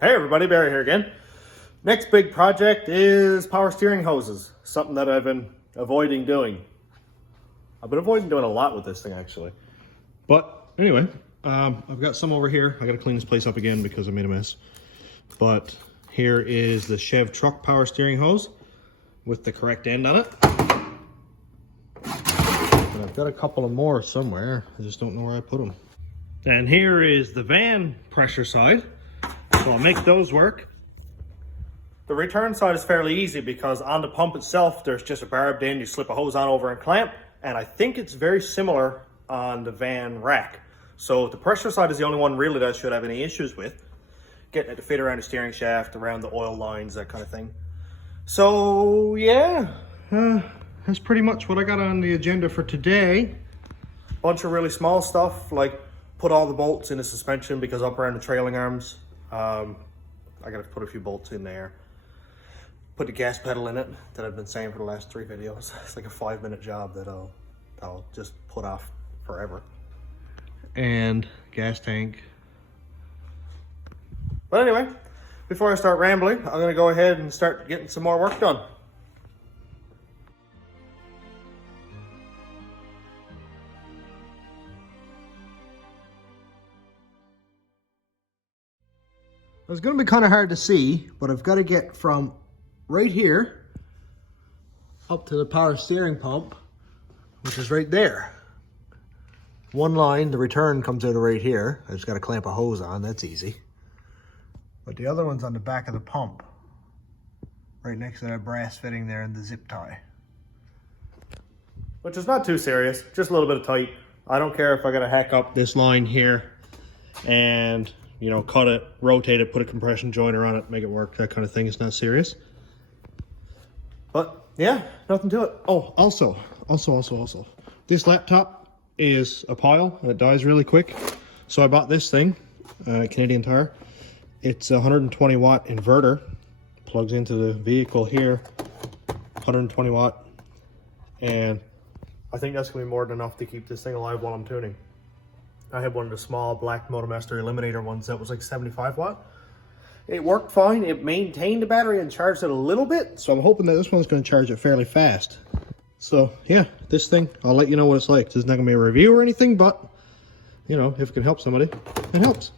Hey everybody, Barry here again. Next big project is power steering hoses. Something that I've been avoiding doing. I've been avoiding doing a lot with this thing actually. But anyway, I've got some over here. I gotta clean this place up again because I made a mess. But here is the Chev truck power steering hose with the correct end on it. And I've got a couple of more somewhere. I just don't know where I put them. And here is the van pressure side. So I'll make those work. The return side is fairly easy because on the pump itself, there's just a barbed end. You slip a hose on over and clamp. And I think it's very similar on the van rack. So the pressure side is the only one really that I should have any issues with. Getting it to fit around the steering shaft, around the oil lines, that kind of thing. So yeah, that's pretty much what I got on the agenda for today. Bunch of really small stuff, like put all the bolts in the suspension because up around the trailing arms, I gotta put a few bolts in there. Put the gas pedal in it that I've been saying for the last 3 videos. It's like a 5-minute job that I'll just put off forever. And gas tank. But anyway, before I start rambling, I'm gonna go ahead and start getting some more work done. It's going to be kind of hard to see, but I've got to get from right here up to the power steering pump, which is right there. One line, the return comes out of right here. I just got to clamp a hose on, that's easy. But the other one's on the back of the pump, right next to that brass fitting there in the zip tie. Which is not too serious, just a little bit of tight. I don't care if I got to hack up this line here and, you know, cut it, rotate it, put a compression joiner on it, make it work, that kind of thing. It's not serious. But yeah, nothing to it. Oh, also, this laptop is a pile and it dies really quick. So I bought this thing, Canadian Tire. It's a 120 watt inverter, plugs into the vehicle here, 120 watt. And I think that's gonna be more than enough to keep this thing alive while I'm tuning. I had one of the small black Motomaster Eliminator ones that was like 75 watt. It worked fine. It maintained the battery and charged it a little bit. So I'm hoping that this one's going to charge it fairly fast. So yeah, this thing, I'll let you know what it's like. This is not going to be a review or anything, but you know, if it can help somebody, it helps.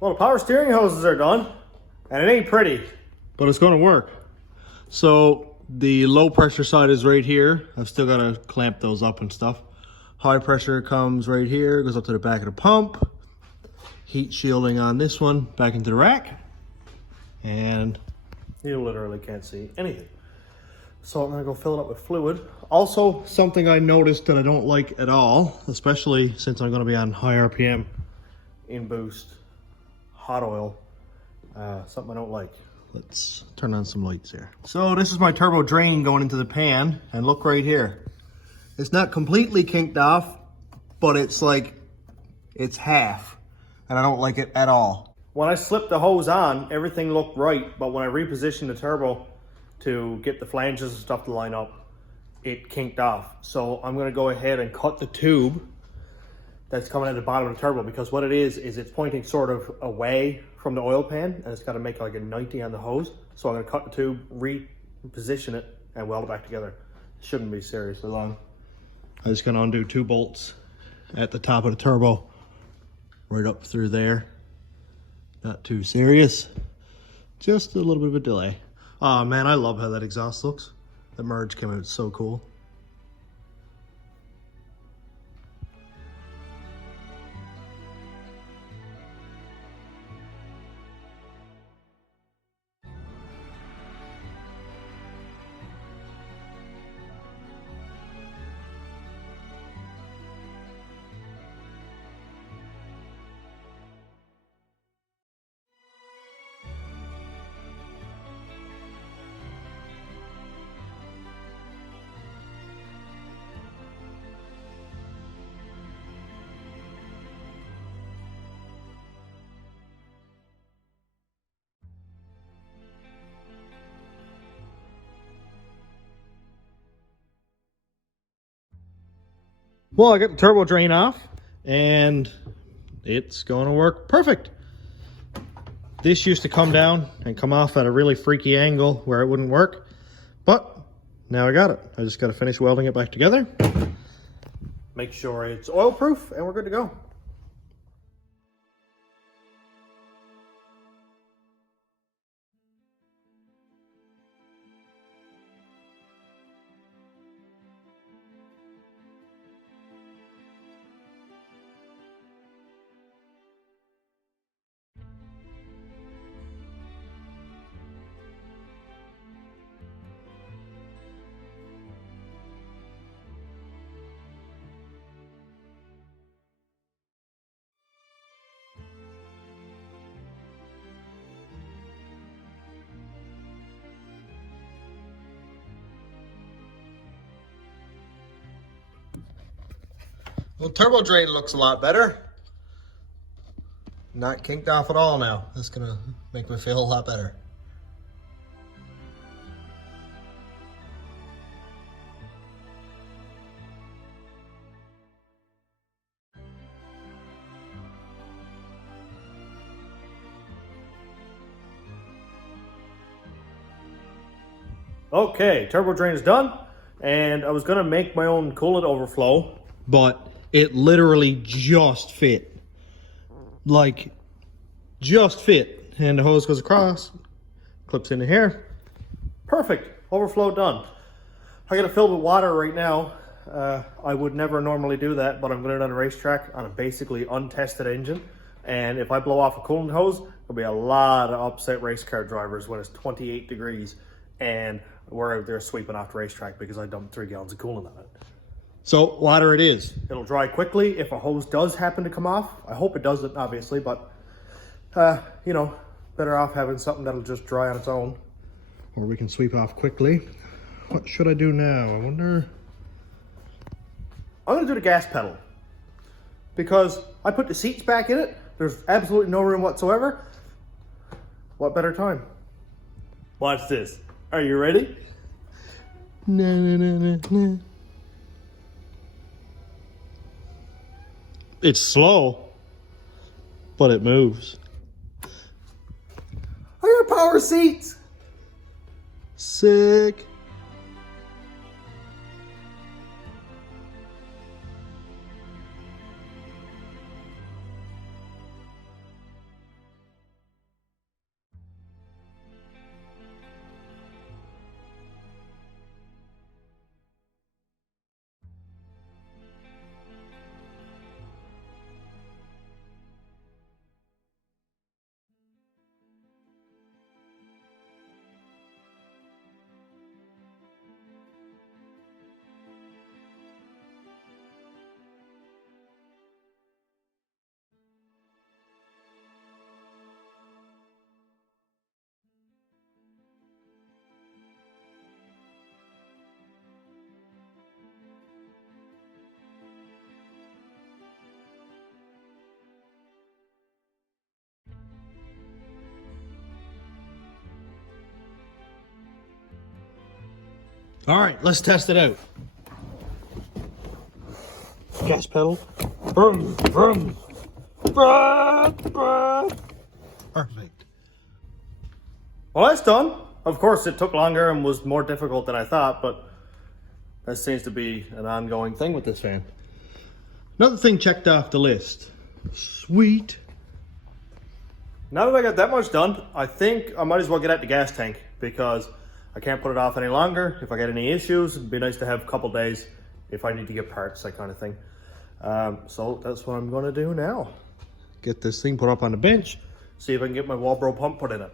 Well, the power steering hoses are done, and it ain't pretty, but it's gonna work. So the low pressure side is right here. I've still gotta clamp those up and stuff. High pressure comes right here, goes up to the back of the pump. Heat shielding on this one, back into the rack. And you literally can't see anything. So I'm gonna go fill it up with fluid. Also, something I noticed that I don't like at all, especially since I'm gonna be on high RPM in boost. Hot oil, something I don't like. Let's turn on some lights here. So this is my turbo drain going into the pan, and look right here. It's not completely kinked off, but it's like, it's half, and I don't like it at all. When I slipped the hose on, everything looked right, but when I repositioned the turbo to get the flanges and stuff to line up, it kinked off. So I'm gonna go ahead and cut the tube that's coming at the bottom of the turbo, because what it is it's pointing sort of away from the oil pan, and it's got to make like a 90 on the hose. So I'm going to cut the tube, reposition it, and weld it back together. It shouldn't be seriously long. I'm just gonna undo 2 bolts at the top of the turbo, right up through there. Not too serious, just a little bit of a delay. Oh man, I love how that exhaust looks. The merge came out so cool. Well, I got the turbo drain off and it's going to work perfect. This used to come down and come off at a really freaky angle where it wouldn't work, but now I got it. I just got to finish welding it back together, make sure it's oil proof, and we're good to go. Well, turbo drain looks a lot better. Not kinked off at all now. That's gonna make me feel a lot better. Okay, turbo drain is done, and I was gonna make my own coolant overflow, but it literally just fit. Like, just fit. And the hose goes across, clips into here. Perfect, overflow done. I got it filled with water right now. I would never normally do that, but I'm going it on a racetrack on a basically untested engine. And if I blow off a coolant hose, there'll be a lot of upset race car drivers when it's 28 degrees and we're out there sweeping off the racetrack because I dumped 3 gallons of coolant on it. So water it is. It'll dry quickly if a hose does happen to come off. I hope it doesn't, obviously, but you know, better off having something that'll just dry on its own. Or we can sweep off quickly. What should I do now? I wonder. I'm gonna do the gas pedal because I put the seats back in it. There's absolutely no room whatsoever. What better time? Watch this. Are you ready? No, no, no, no, no. It's slow, but it moves. I got power seats. Sick. All right, let's test it out. Gas pedal. Vroom, vroom. Perfect. Well, that's done. Of course, it took longer and was more difficult than I thought, but That seems to be an ongoing thing with this fan. Another thing checked off the list. Sweet. Now that I got that much done, I think I might as well get at the gas tank because I can't put it off any longer. If I get any issues, it'd be nice to have a couple days if I need to get parts, that kind of thing. So that's what I'm gonna do now. Get this thing put up on the bench, see if I can get my walbro pump put in it.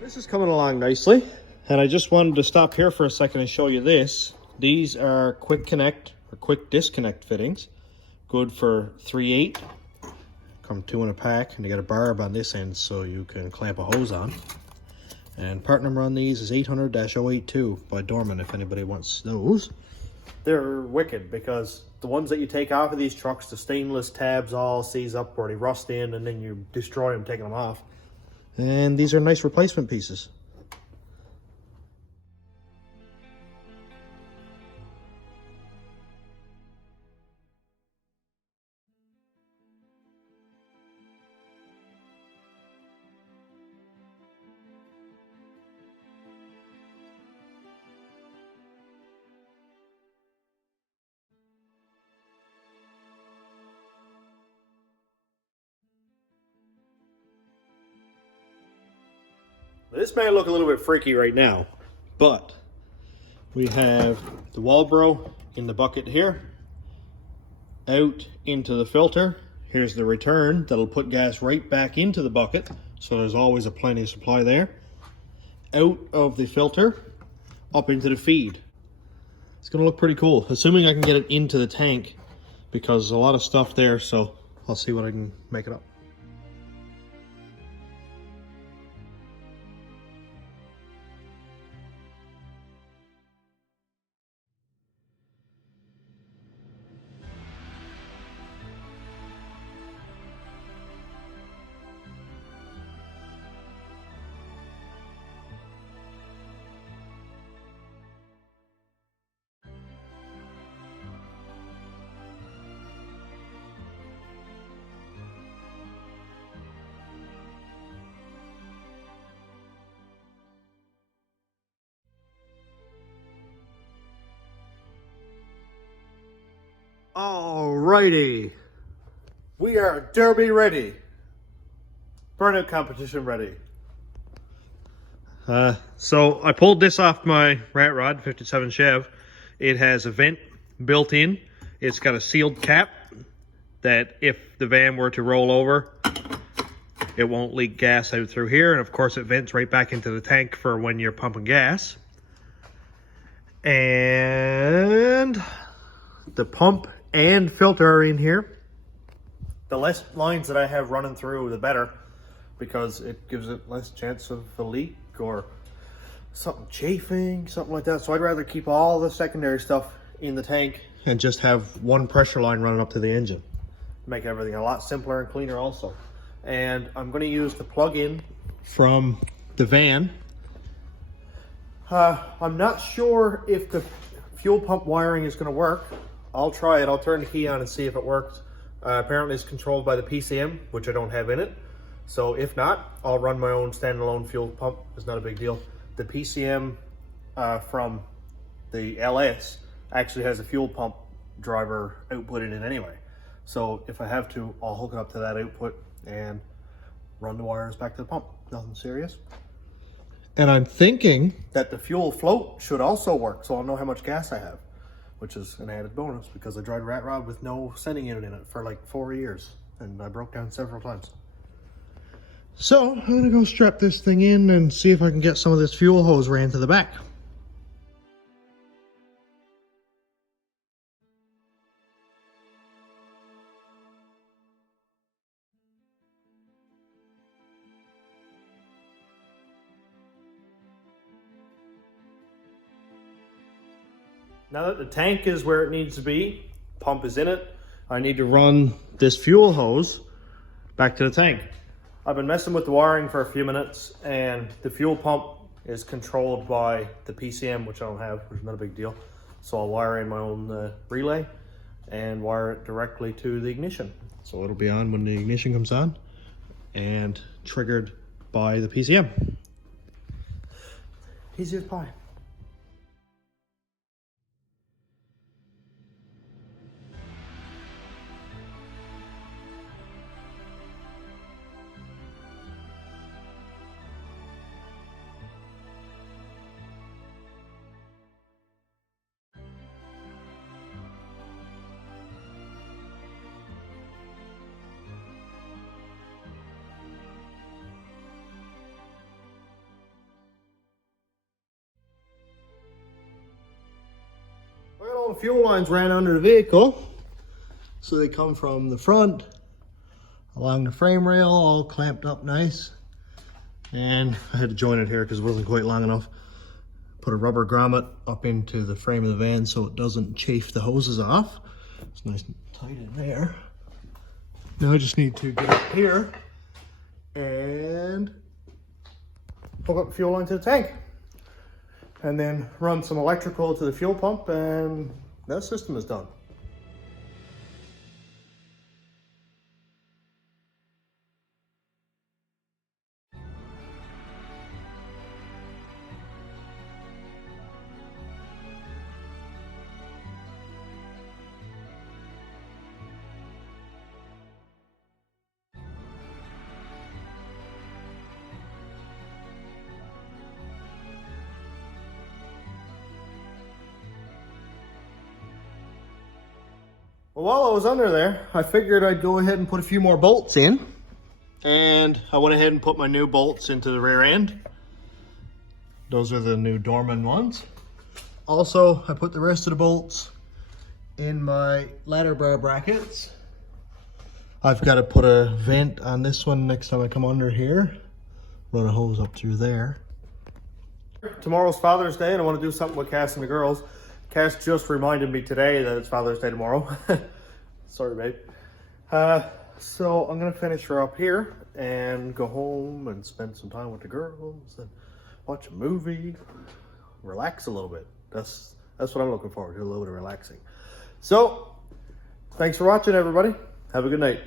This is coming along nicely, and I just wanted to stop here for a second and show you this. These are quick connect or quick disconnect fittings, good for 3/8. Come 2 in a pack, and they got a barb on this end so you can clamp a hose on. And part number on these is 800-082 by Dorman if anybody wants those. They're wicked because the ones that you take off of these trucks, the stainless tabs all seize up or they rust in, and then you destroy them taking them off. And these are nice replacement pieces. This may look a little bit freaky right now, but we have the walbro in the bucket here, out into the filter. Here's the return that'll put gas right back into the bucket, so there's always a plenty of supply there. Out of the filter, up into the feed. It's gonna look pretty cool, assuming I can get it into the tank, because there's a lot of stuff there, so I'll see what I can make it up. Alrighty, we are derby ready, burnout competition ready. So I pulled this off my rat rod 57 Chev. It has a vent built in. It's got a sealed cap that if the van were to roll over, it won't leak gas out through here, and of course it vents right back into the tank for when you're pumping gas. And the pump and filter are in here. The less lines that I have running through, the better, because it gives it less chance of a leak or something chafing, something like that. So I'd rather keep all the secondary stuff in the tank and just have one pressure line running up to the engine. Make everything a lot simpler and cleaner also. And I'm going to use the plug-in from the van. I'm not sure if the fuel pump wiring is going to work. I'll try it. I'll turn the key on and see if it works. Apparently it's controlled by the PCM, which I don't have in it. So if not, I'll run my own standalone fuel pump. It's not a big deal. The PCM from the LS actually has a fuel pump driver output in it anyway. So if I have to, I'll hook it up to that output and run the wires back to the pump. Nothing serious. And I'm thinking that the fuel float should also work, so I'll know how much gas I have, which is an added bonus because I tried Rat Rod with no sending unit in it for like 4 years, and I broke down several times. So I'm gonna go strap this thing in and see if I can get some of this fuel hose ran to the back. Now that the tank is where it needs to be, pump is in it, I need to run this fuel hose back to the tank. I've been messing with the wiring for a few minutes, and the fuel pump is controlled by the PCM, which I don't have, which is not a big deal. So I'll wire in my own relay and wire it directly to the ignition. So it'll be on when the ignition comes on and triggered by the PCM. Easy as pie. I got all the fuel lines ran under the vehicle. So they come from the front, along the frame rail, all clamped up nice. And I had to join it here because it wasn't quite long enough. Put a rubber grommet up into the frame of the van so it doesn't chafe the hoses off. It's nice and tight in there. Now I just need to get up here and hook up the fuel line to the tank. And then run some electrical to the fuel pump, and that system is done. Well, while I was under there, I figured I'd go ahead and put a few more bolts in. And I went ahead and put my new bolts into the rear end. Those are the new Dorman ones. Also, I put the rest of the bolts in my ladder bar brackets. I've got to put a vent on this one next time I come under here. Run a hose up through there. Tomorrow's Father's Day and I want to do something with Cass and the girls. Cass just reminded me today that it's Father's Day tomorrow. Sorry, babe. So I'm gonna finish her up here and go home and spend some time with the girls and watch a movie, relax a little bit. That's what I'm looking forward to, a little bit of relaxing. So, thanks for watching, everybody. Have a good night.